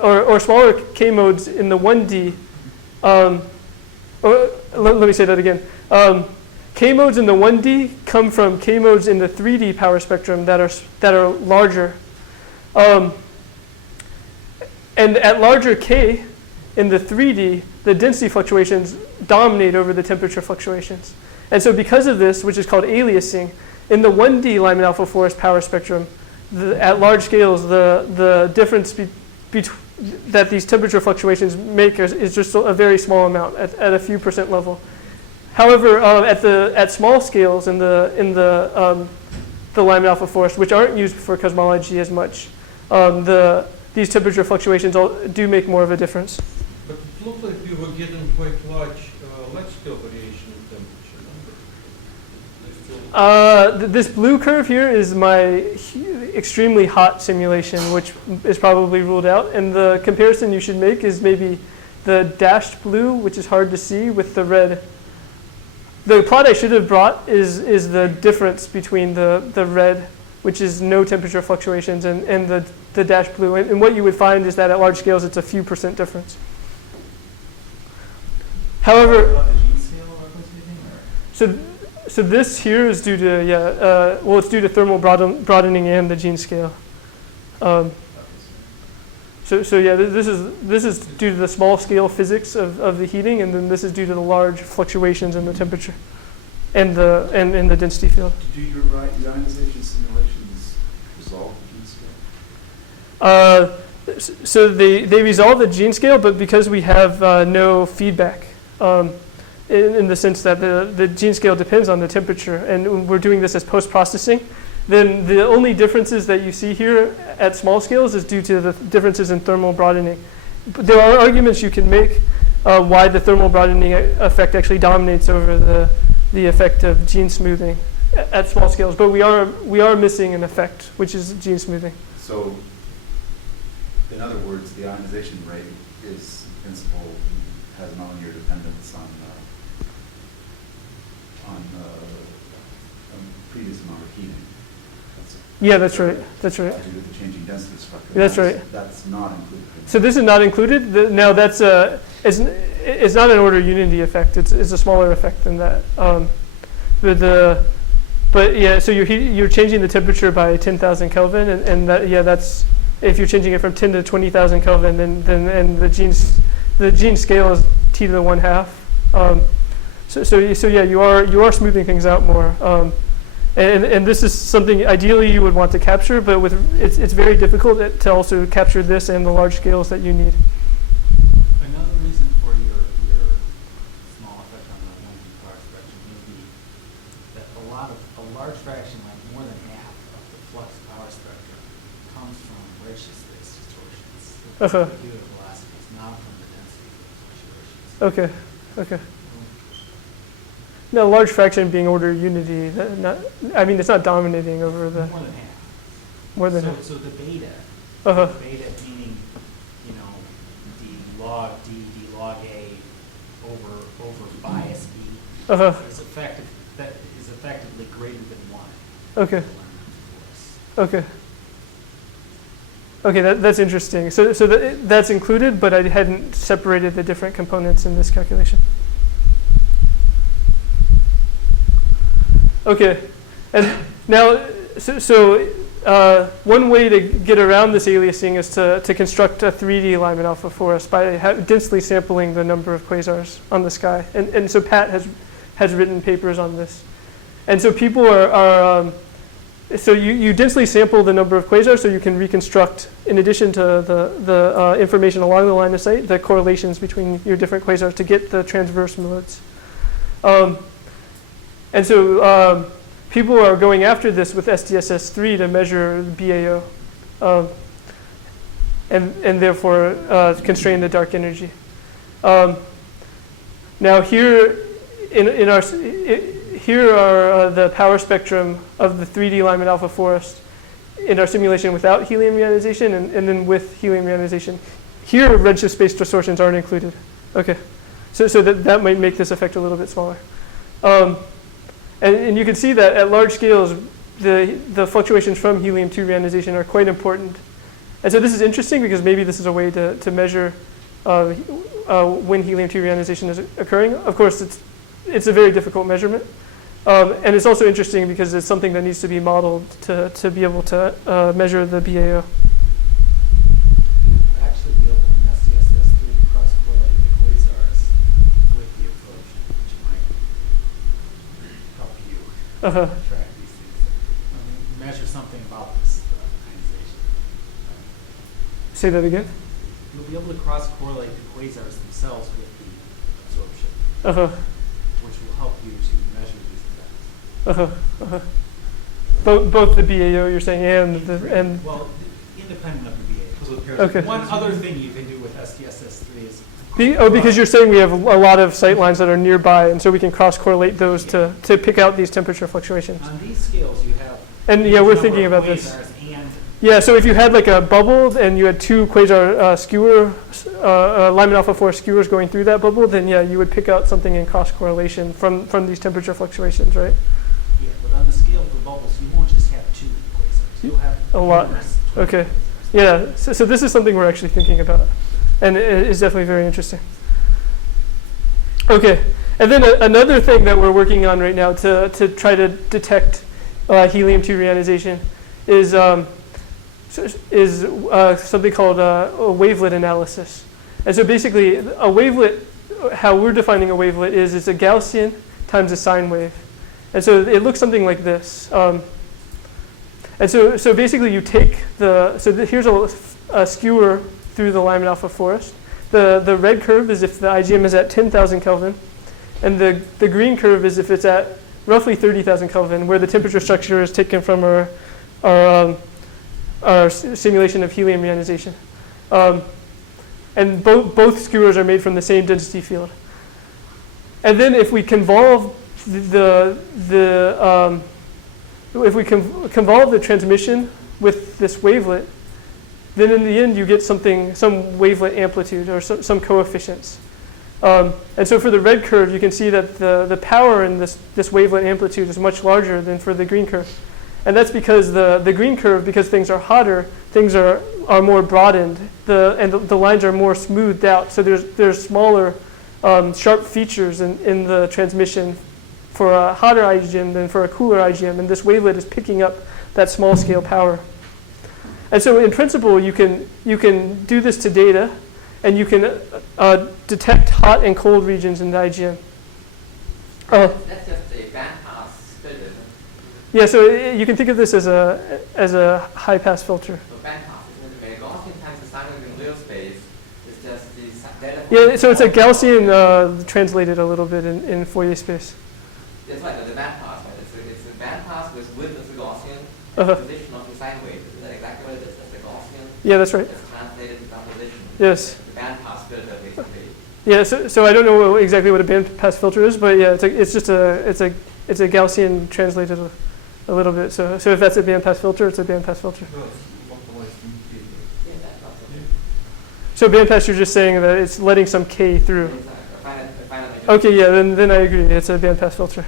or smaller K modes in the 1D. Let me say that again. K modes in the 1D come from K modes in the 3D power spectrum that are larger. And at larger K in the 3D, the density fluctuations dominate over the temperature fluctuations. And so because of this, which is called aliasing, in the 1D Lyman-α forest power spectrum, at large scales, the difference that these temperature fluctuations make is just a very small amount at a few % level. However, at small scales in the Lyman-α forest, which aren't used for cosmology as much, these temperature fluctuations do make more of a difference. But it looked like we were getting quite large scale variation in temperature. This blue curve here is my extremely hot simulation, which is probably ruled out. And the comparison you should make is maybe the dashed blue, which is hard to see, with the red. The plot I should have brought is the difference between the red, which is no temperature fluctuations, and the dashed blue. And what you would find is that at large scales, it's a few % difference. However, so this here is due to, it's due to thermal broadening and the gene scale. This is due to the small scale physics of the heating, and then this is due to the large fluctuations in the temperature and the density field. Do your ionization simulations resolve the gene scale? So they resolve the gene scale, but because we have no feedback, in the sense that the gene scale depends on the temperature, and we're doing this as post-processing, then the only differences that you see here at small scales is due to the differences in thermal broadening. But there are arguments you can make why the thermal broadening effect actually dominates over the effect of gene smoothing at small scales, but we are missing an effect, which is gene smoothing. So, in other words, the ionization rate is in principle has nonlinear dependence on previous amount of heating. That's right. That's right. Due to the changing density structure. That's right. That's not included. So this is not included. Now that's it's not an order unity effect. It's a smaller effect than that. So you're changing the temperature by 10,000 Kelvin, and that's if you're changing it from 10 to 20,000 Kelvin, then the gene scale is t to the 1/2. You are smoothing things out more. And this is something ideally you would want to capture, but it's very difficult to also capture this and the large scales that you need. Another reason for your small effect on the 1D power spectrum would be that a large fraction, like more than half of the flux power spectrum, comes from redshift-based distortions. Due to velocities, not from the density fluctuations. Okay. No, large fraction being order unity. It's not dominating over the More than half. more than half. So the beta, Uh-huh. beta meaning, d log d log a over bias b Uh-huh. is effectively greater than 1. Okay. Okay, that's interesting. So that's included, but I hadn't separated the different components in this calculation. Okay, and now, one way to get around this aliasing is to construct a 3D Lyman-α forest by densely sampling the number of quasars on the sky. And so Pat has written papers on this. And so people so you densely sample the number of quasars so you can reconstruct, in addition to the information along the line of sight, the correlations between your different quasars to get the transverse modes. And so people are going after this with SDSS-3 to measure BAO, and therefore constrain the dark energy. Now here here are the power spectrum of the 3D Lyman-α forest in our simulation without helium reionization, and then with helium reionization. Here, redshift-based distortions aren't included. Okay, so that might make this effect a little bit smaller. And you can see that at large scales, the fluctuations from helium-2 reionization are quite important. And so this is interesting because maybe this is a way to measure when helium-2 reionization is occurring. Of course, it's a very difficult measurement. And it's also interesting because it's something that needs to be modeled to be able to measure the BAO. You'll actually be able in SDSS3 to cross-correlate the quasars with the absorption, which might help you track these things. Measure something about this ionization. Say that again? You'll be able to cross-correlate the quasars themselves with the absorption, which will help you to measure these effects. Both the BAO you're saying and Well, independent of the BA. Okay. One other thing you can do with SDSS3 is because you're saying we have a lot of sight lines that are nearby, and so we can cross-correlate those to pick out these temperature fluctuations. on these scales you have. And yeah, we're thinking about this. Quasars and Yeah, so if you had like a bubble and you had two quasar skewer, Lyman-α skewers going through that bubble, then yeah, you would pick out something in cross-correlation from these temperature fluctuations, right? yeah, but on the scale of the bubbles, you won't just have two quasars. You'll have A lot. numerous Okay. Yeah, so this is something we're actually thinking about, and it is definitely very interesting. Okay, and then another thing that we're working on right now to try to detect helium-2 reionization is something called a wavelet analysis. And so basically, a wavelet, how we're defining a wavelet is it's a Gaussian times a sine wave. And so it looks something like this. And so basically you take here's a skewer through the Lyman-α forest. The red curve is if the IGM is at 10,000 Kelvin, and the green curve is if it's at roughly 30,000 Kelvin, where the temperature structure is taken from our simulation of helium reionization. And both skewers are made from the same density field. And then if we convolve convolve the transmission with this wavelet, then in the end you get some wavelet amplitude or some coefficients. And so for the red curve, you can see that the power in this wavelet amplitude is much larger than for the green curve. And that's because the green curve, because things are hotter, things are more broadened, and the lines are more smoothed out. So there's smaller, sharp features in the transmission for a hotter IGM than for a cooler IGM, and this wavelet is picking up that small scale power. And so in principle, you can do this to data, and you can detect hot and cold regions in the IGM. That's just a bandpass filter, isn't it? Yeah, so you can think of this as a high pass filter. So bandpass, isn't it? Gaussian times the sine wave in real space is just the delta. Yeah, so it's a Gaussian translated a little bit in Fourier space. That's right, the bandpass, right? It's a bandpass with width of the Gaussian position of the sine wave. Isn't that exactly what it is? That's the Gaussian. Yeah, that's right. It's translated to that position. Yes. The bandpass filter, basically. Yeah, so I don't know exactly what a bandpass filter is, but yeah, it's a Gaussian translated a little bit. So if that's a bandpass filter, it's a bandpass filter. No, it's localized indicator. Yeah, that's also. So bandpass, you're just saying that it's letting some K through. Finally. Okay, yeah, then I agree. It's a bandpass filter.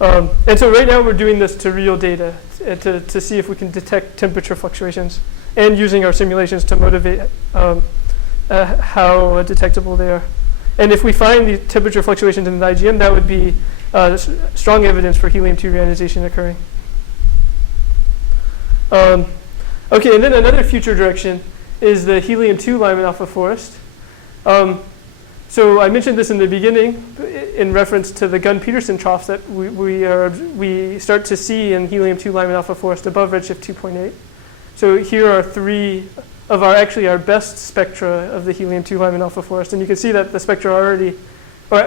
And so right now we're doing this to real data to see if we can detect temperature fluctuations, and using our simulations to motivate how detectable they are. And if we find the temperature fluctuations in the IGM, that would be strong evidence for helium-2 reionization occurring. Okay, and then another future direction is the helium-2 Lyman-α forest. So I mentioned this in the beginning in reference to the Gunn-Peterson troughs that we start to see in helium-2 Lyman-α forest above redshift 2.8. So here are three of our best spectra of the helium-2 Lyman-α forest, and you can see that the spectra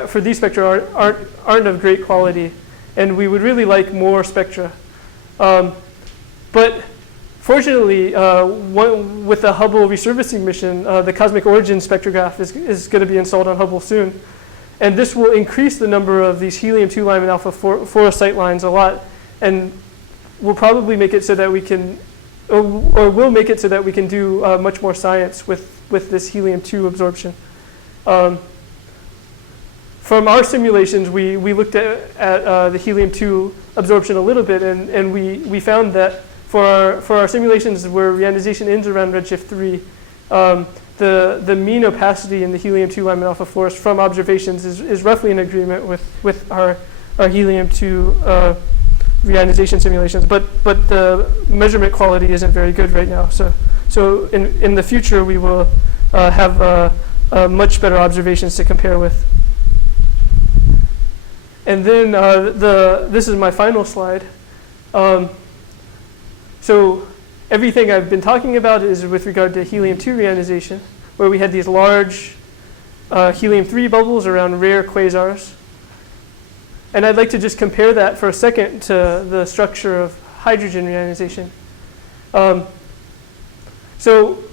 for these spectra aren't of great quality, and we would really like more spectra. But fortunately, with the Hubble resurfacing mission, the cosmic origin spectrograph is going to be installed on Hubble soon. And this will increase the number of these helium-2 Lyman-α forest sight lines a lot, and will probably make it so that we can, or will make it so that we can do much more science with this helium-2 absorption. From our simulations, we looked at the helium-2 absorption a little bit, and we found that for our simulations where reionization ends around redshift 3, the mean opacity in the helium-2 Lyman-α forest from observations is roughly in agreement with our helium-2 reionization simulations, but the measurement quality isn't very good right now. So in the future, we will have much better observations to compare with. And then this is my final slide. So everything I've been talking about is with regard to helium-2 reionization, where we had these large helium-3 bubbles around rare quasars. And I'd like to just compare that for a second to the structure of hydrogen reionization. So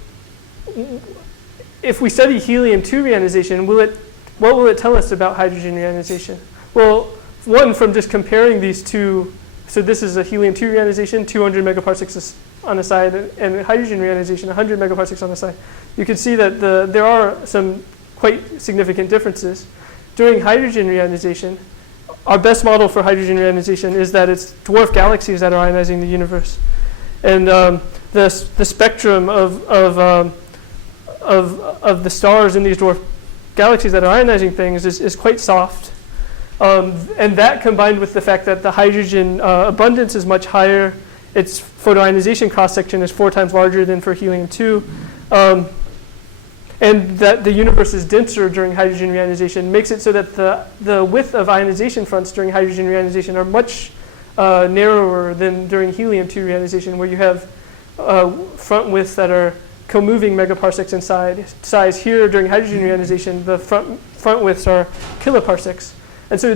if we study helium-2 reionization, what will it tell us about hydrogen reionization? Well, one, from just comparing these two, so this is a helium-2 reionization, 200 megaparsecs on the side, and hydrogen reionization, 100 megaparsecs on the side. You can see that there are some quite significant differences. During hydrogen reionization, our best model for hydrogen reionization is that it's dwarf galaxies that are ionizing the universe. And the spectrum of the stars in these dwarf galaxies that are ionizing things is quite soft. And that combined with the fact that the hydrogen abundance is much higher, its photo-ionization cross-section is 4 times larger than for helium-2, and that the universe is denser during hydrogen reionization makes it so that the width of ionization fronts during hydrogen reionization are much narrower than during helium-2 reionization, where you have front widths that are co-moving megaparsecs in size. Here during hydrogen reionization, the front widths are kiloparsecs. And so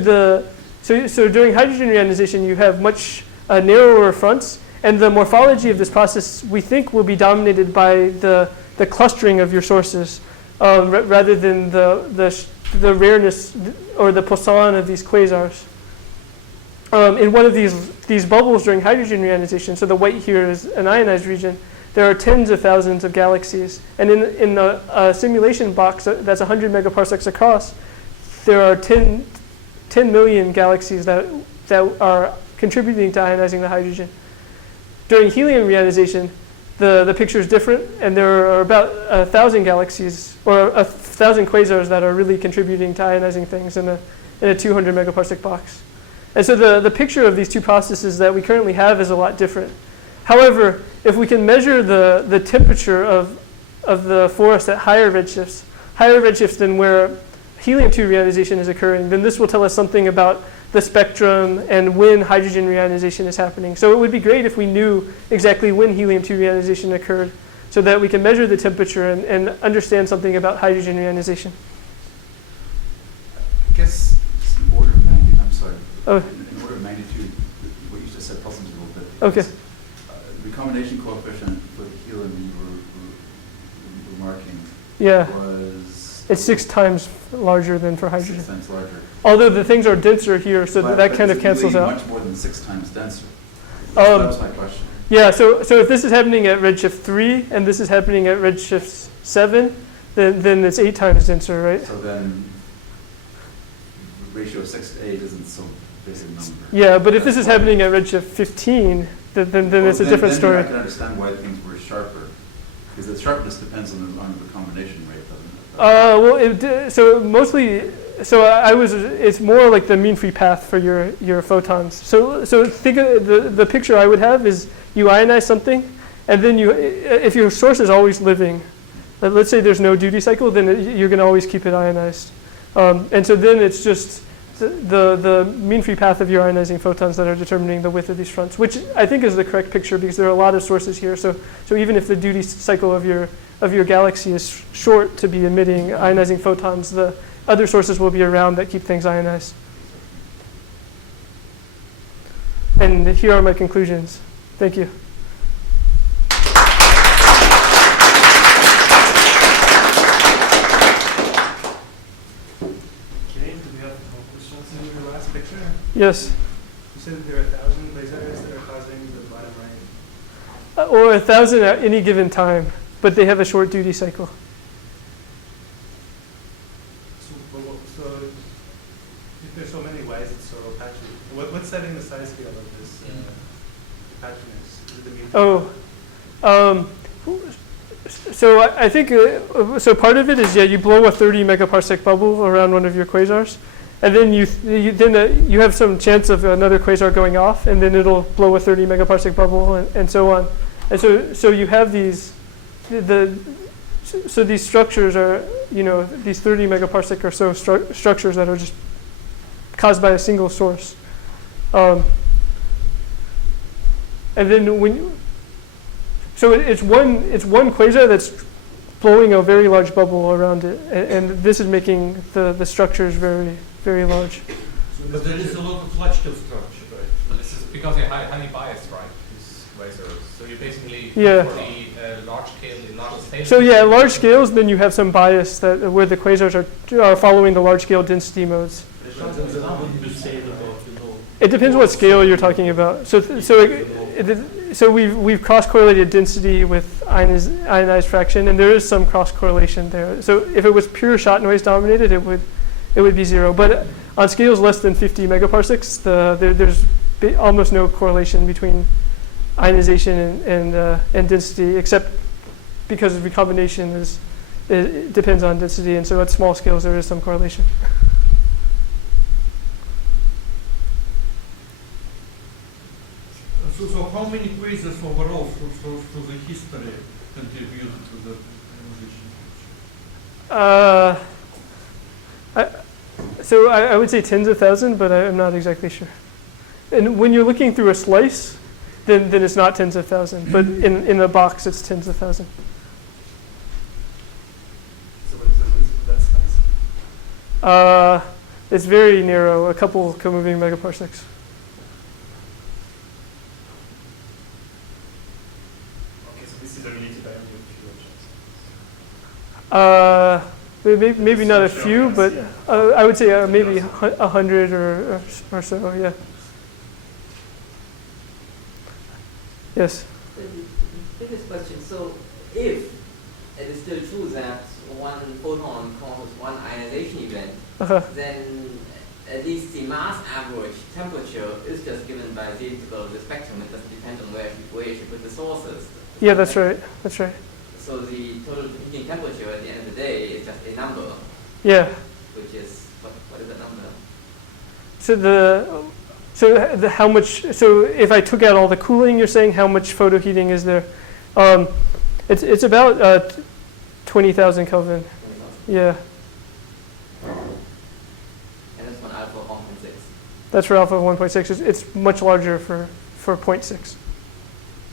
during hydrogen reionization, you have much narrower fronts, and the morphology of this process, we think, will be dominated by the clustering of your sources rather than the rareness or the Poisson of these quasars. In one of these bubbles during hydrogen reionization, so the white here is an ionized region, there are tens of thousands of galaxies. And in a simulation box that's 100 megaparsecs across, there are 10 million galaxies that are contributing to ionizing the hydrogen. During helium reionization, the picture is different, and there are about 1,000 galaxies, or 1,000 quasars that are really contributing to ionizing things in a 200 megaparsec box. And so the picture of these two processes that we currently have is a lot different. However, if we can measure the temperature of the forest at higher redshifts than where helium-2 reionization is occurring, then this will tell us something about the spectrum and when hydrogen reionization is happening. So it would be great if we knew exactly when helium-2 reionization occurred so that we can measure the temperature and understand something about hydrogen reionization. I guess it's an order of magnitude, I'm sorry. Oh. In order of magnitude, what you just said puzzles me a little bit. Okay. Because, the recombination coefficient for the helium you were marking was... It's 6 times larger than for hydrogen. 6 times larger. Although the things are denser here, so that kind of cancels really out. much more than 6 times denser. That was my question. Yeah, so if this is happening at redshift 3 and this is happening at redshift 7, then it's 8 times denser, right? So then the ratio of 6 to 8 isn't so big a number. Yeah, but if this is happening at redshift 15, then it's a different story. Then I can understand why things were sharper. Because the sharpness depends on the recombination rate, doesn't it? It's more like the mean free path for your photons. So think of the picture I would have is you ionize something, and then if your source is always living, let's say there's no duty cycle, then you're going to always keep it ionized. And so then it's just the mean free path of your ionizing photons that are determining the width of these fronts, which I think is the correct picture because there are a lot of sources here. So even if the duty cycle of your galaxy is short to be emitting ionizing photons, the other sources will be around that keep things ionized. And here are my conclusions. Thank you. Okay, do we have more questions in your last picture? Yes. You said that there are 1,000 lasers that are causing the bottom right. Or 1,000 at any given time, but they have a short duty cycle. So if there's so many, why is it so patchy? What's setting the size scale of this patchiness? Is it the mean? So I think, so part of it is, you blow a 30 megaparsec bubble around one of your quasars, and then you have some chance of another quasar going off, and then it'll blow a 30 megaparsec bubble, and so on. And so you have these, so these structures are, these 30 megaparsec or so structures that are just caused by a single source. And then so it's one quasar that's blowing a very large bubble around it, and this is making the structures very, very large. But there is a lot of large-scale structure, right? Well, this is because they're highly biased, right? These quasars. So you basically Yeah. for the large scale. So yeah, at large scales, then you have some bias where the quasars are following the large scale density modes. It depends what scale you're talking about. So we've cross-correlated density with ionized fraction, and there is some cross-correlation there. So if it was pure shot noise dominated, it would be 0. But on scales less than 50 megaparsecs, there's almost no correlation between ionization and density, except because of recombination it depends on density, and so at small scales there is some correlation. So how many quasars overall through the history contributed to the ionization? So I would say tens of thousands, but I'm not exactly sure. And when you're looking through a slice, then it's not tens of thousands, but in the box it's tens of thousands. So what is the width of that slice? It's very narrow, a couple co-moving megaparsecs. Okay, so this is a related diameter of few objects. Maybe not a few, but I would say maybe 100 or so, yeah. Yes? Previous question. So if it is still true that one photon causes one ionization event, then at least the mass average temperature is just given by the integral of the spectrum. It doesn't depend on where you should put the sources. Yeah, that's right. That's right. So the total heating temperature at the end of the day is just a number. Yeah. Which is, what is that number? So how much? So if I took out all the cooling, you're saying how much photoheating is there? It's about 20,000 Kelvin. 20,000. Yeah. And that's for alpha 1.6. That's for alpha 1.6. It's much larger for 0.6. So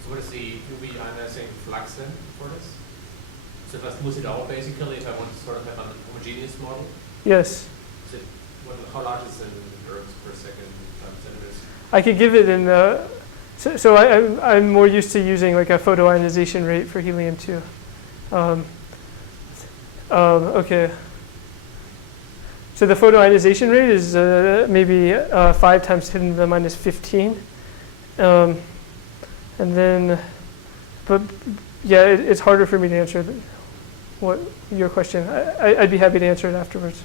what is the UV ionizing flux then for this? So if I smooth it out basically, if I want to sort of have a homogeneous model, Yes. is it, how large is it in ergs per second times centimeters? I could give it in the. So I'm more used to using like a photo-ionization rate for helium-2. Okay. So the photo-ionization rate is maybe 5 times 10 to the minus 15. And then, but yeah, it's harder for me to answer what your question. I'd be happy to answer it afterwards.